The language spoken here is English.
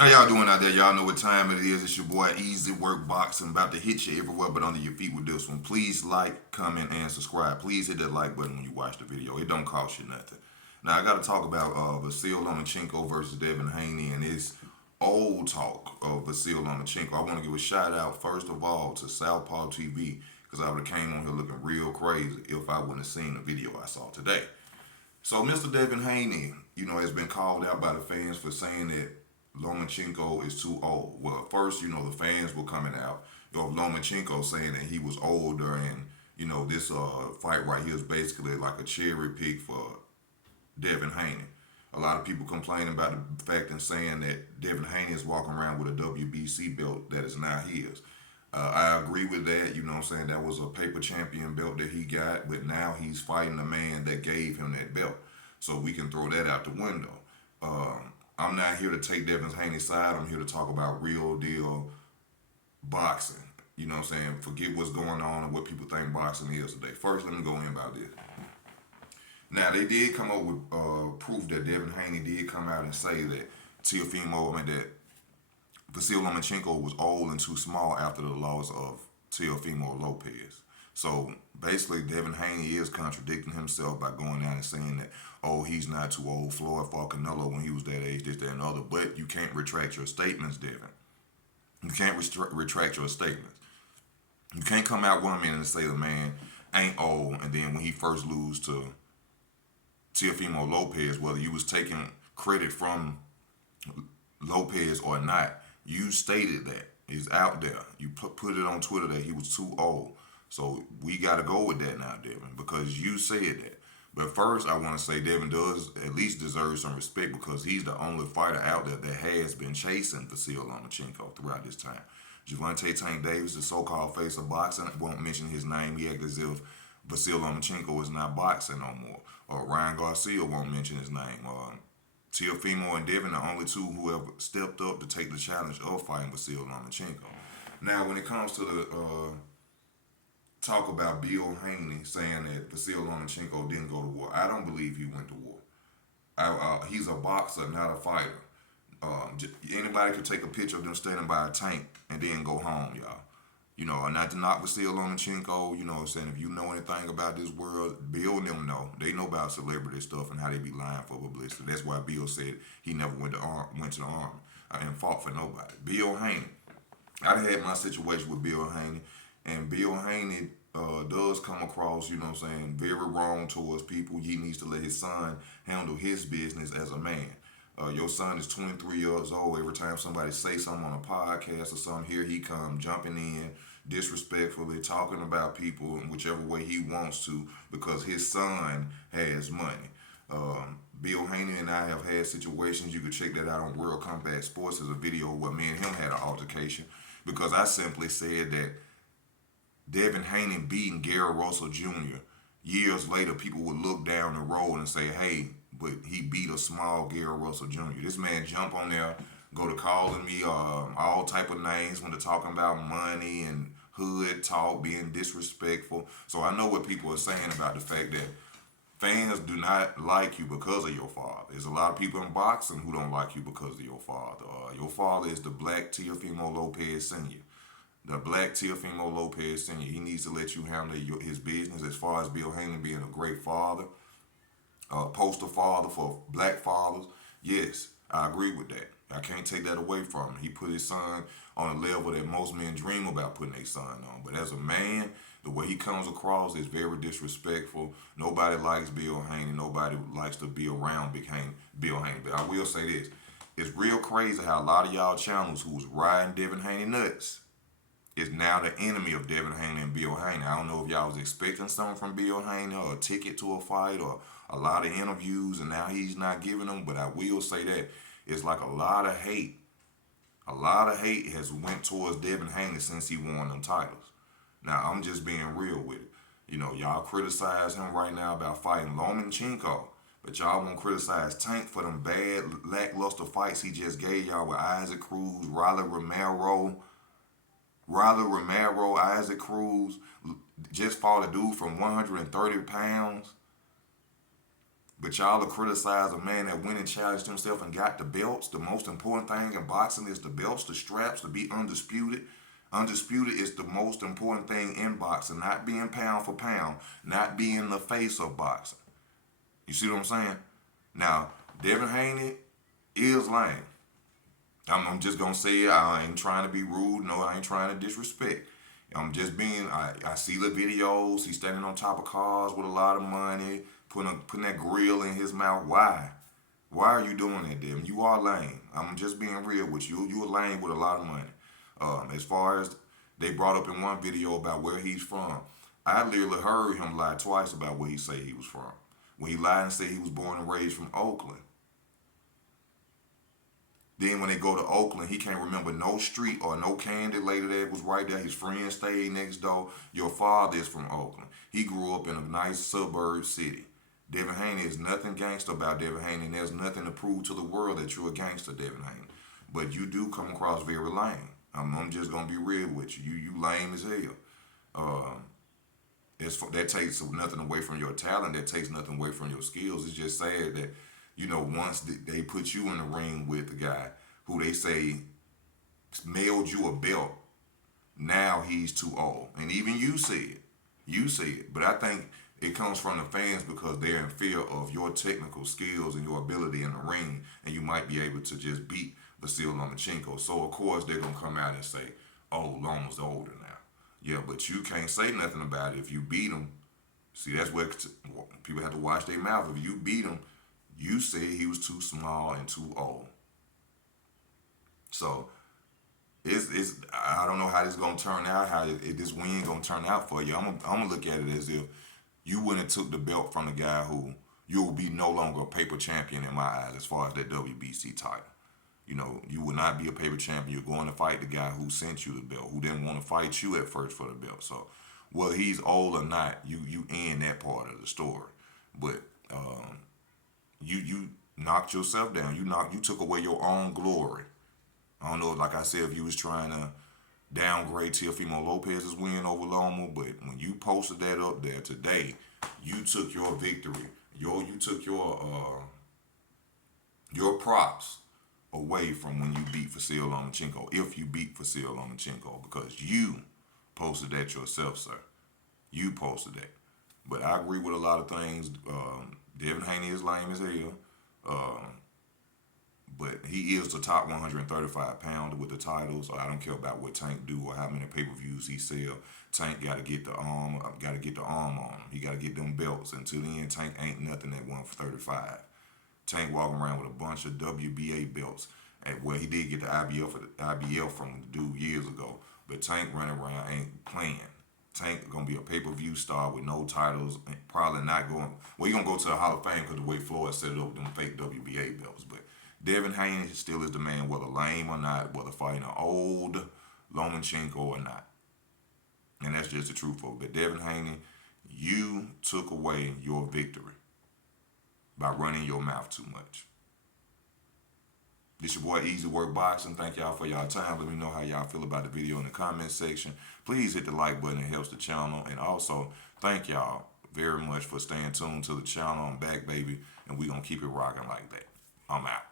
How y'all doing out there? Y'all know what time it is. It's your boy Easy Work Boxing, about to hit you everywhere but under your feet with this one. Please like, comment, and subscribe. Please hit that like button when you watch the video. It don't cost you nothing. Now I got to talk about Vasyl Lomachenko versus Devin Haney and his old talk of Vasyl Lomachenko. I want to give a shout out first of all to Southpaw TV because I would have came on here looking real crazy if I wouldn't have seen the video I saw today. So Mr. Devin Haney, has been called out by the fans for saying that Lomachenko is too old. Well, first, the fans were coming out of Lomachenko saying that he was older and, this fight right here is basically like a cherry pick for Devin Haney. A lot of people complaining about the fact and saying that Devin Haney is walking around with a WBC belt that is not his. I agree with that. You know what I'm saying? That was a paper champion belt that he got, but now he's fighting the man that gave him that belt. So we can throw that out the window. I'm not here to take Devin Haney's side. I'm here to talk about real deal boxing. You know what I'm saying? Forget what's going on and what people think boxing is today. First, let me go in about this. Now, they did come up with proof that Devin Haney did come out and say that that Vasyl Lomachenko was old and too small after the loss of Teofimo Lopez. So basically, Devin Haney is contradicting himself by going out and saying that, oh, he's not too old. Floyd fought Canelo when he was that age, this, that, and other. But you can't retract your statements, Devin. You can't retract your statements. You can't come out 1 minute and say the man ain't old, and then when he first lose to Teofimo Lopez, whether you was taking credit from Lopez or not, you stated that. It's out there. You put it on Twitter that he was too old. So we got to go with that now, Devin, because you said that. But first, I want to say Devin does at least deserve some respect because he's the only fighter out there that has been chasing Vasyl Lomachenko throughout this time. Gervonta Tank Davis, the so-called face of boxing, won't mention his name. He acts as if Vasyl Lomachenko is not boxing no more. Or Ryan Garcia won't mention his name. Teofimo and Devin are the only two who have stepped up to take the challenge of fighting Vasyl Lomachenko. Now, when it comes to the talk about Bill Haney saying that Vasyl Lomachenko didn't go to war, I don't believe he went to war. He's a boxer, not a fighter. Anybody could take a picture of them standing by a tank and then go home, y'all. Not to knock Vasyl Lomachenko, what I'm saying? If you know anything about this world, Bill and them know. They know about celebrity stuff and how they be lying for publicity. That's why Bill said he never went to the army and fought for nobody. Bill Haney. I had my situation with Bill Haney, and Bill Haney does come across, very wrong towards people. He needs to let his son handle his business as a man. Your son is 23 years old. Every time somebody say something on a podcast or something, here he come jumping in, disrespectfully talking about people in whichever way he wants to because his son has money. Bill Haney and I have had situations. You can check that out on World Combat Sports. There's a video where me and him had an altercation because I simply said that Devin Haney beating Gary Russell Jr. Years later, people would look down the road and say, hey, but he beat a small Gary Russell Jr. This man jump on there, go to calling me all type of names when they're talking about money and hood talk, being disrespectful. So I know what people are saying about the fact that fans do not like you because of your father. There's a lot of people in boxing who don't like you because of your father. Your father is the black Teofimo Lopez Sr. The black Teofimo Lopez Sr. He needs to let you handle his business as far as Bill Haney being a great father, poster father for black fathers. Yes, I agree with that. I can't take that away from him. He put his son on a level that most men dream about putting their son on. But as a man, the way he comes across is very disrespectful. Nobody likes Bill Haney. Nobody likes to be around Bill Haney. But I will say this. It's real crazy how a lot of y'all channels who was riding Devin Haney nuts is now the enemy of Devin Haney and Bill Haney. I don't know if y'all was expecting something from Bill Haney or a ticket to a fight or a lot of interviews and now he's not giving them. But I will say that it's like a lot of hate. A lot of hate has went towards Devin Haney since he won them titles. Now, I'm just being real with it. Y'all criticize him right now about fighting Lomachenko, but y'all won't criticize Tank for them bad, lackluster fights he just gave y'all with Isaac Cruz, Riley Romero, Isaac Cruz, just fought a dude from 130 pounds. But y'all will criticize a man that went and challenged himself and got the belts. The most important thing in boxing is the belts, the straps, to be undisputed. Undisputed is the most important thing in boxing, not being pound for pound, not being the face of boxing. You see what I'm saying? Now, Devin Haney is lame. I'm just going to say it. I ain't trying to be rude. No, I ain't trying to disrespect. I'm just being, I see the videos. He's standing on top of cars with a lot of money, putting that grill in his mouth. Why? Why are you doing that, Devin? You are lame. I'm just being real with you. You are lame with a lot of money. As far as they brought up in one video about where he's from, I literally heard him lie twice about where he said he was from. When he lied and said he was born and raised from Oakland. Then when they go to Oakland, he can't remember no street or no candy lady that was right there. His friend stayed next door. Your father is from Oakland. He grew up in a nice suburb city. Devin Haney is nothing gangster about Devin Haney, and there's nothing to prove to the world that you're a gangster, Devin Haney. But you do come across very lame. I'm just gonna be real with you. You lame as hell. That takes nothing away from your talent. That takes nothing away from your skills. It's just sad that, once they put you in the ring with the guy who they say mailed you a belt, now he's too old. And even you say it. You say it. But I think it comes from the fans because they're in fear of your technical skills and your ability in the ring, and you might be able to just beat Vasyl Lomachenko. So, of course, they're going to come out and say, oh, Loma's older now. Yeah, but you can't say nothing about it if you beat him. See, that's where people have to watch their mouth. If you beat him, you say he was too small and too old. So, I don't know how this is going to turn out, how this win going to turn out for you. I'm going to look at it as if you went and took the belt from the guy who you will be no longer a paper champion in my eyes as far as that WBC title. You will not be a paper champion. You're going to fight the guy who sent you the belt, who didn't want to fight you at first for the belt. So, whether he's old or not, you end that part of the story. But you knocked yourself down. You took away your own glory. I don't know, like I said, if you was trying to downgrade Teofimo Lopez's win over Loma, but when you posted that up there today, you took your victory. You took your props away from when you beat Vasyl Lomachenko, if you beat Vasyl Lomachenko, because you posted that yourself, sir. You posted that. But I agree with a lot of things. Devin Haney is lame as hell. But he is the top 135 pounder with the titles. I don't care about what Tank do or how many pay-per-views he sell. Tank got to get the arm on him. He got to get them belts. Until then, Tank ain't nothing at 135. Tank walking around with a bunch of WBA belts. Well, he did get the IBL from the dude years ago. But Tank running around ain't playing. Tank gonna be a pay-per-view star with no titles. Probably not going. Well, he gonna go to the Hall of Fame because the way Floyd set it up with them fake WBA belts. But Devin Haney still is the man, whether lame or not, whether fighting an old Lomachenko or not. And that's just the truth of it. But Devin Haney, you took away your victory by running your mouth too much. This your boy Easy Work Boxing. Thank y'all for y'all time. Let me know how y'all feel about the video in the comment section. Please hit the like button. It helps the channel. And also, thank y'all very much for staying tuned to the channel. I'm back, baby. And we going to keep it rocking like that. I'm out.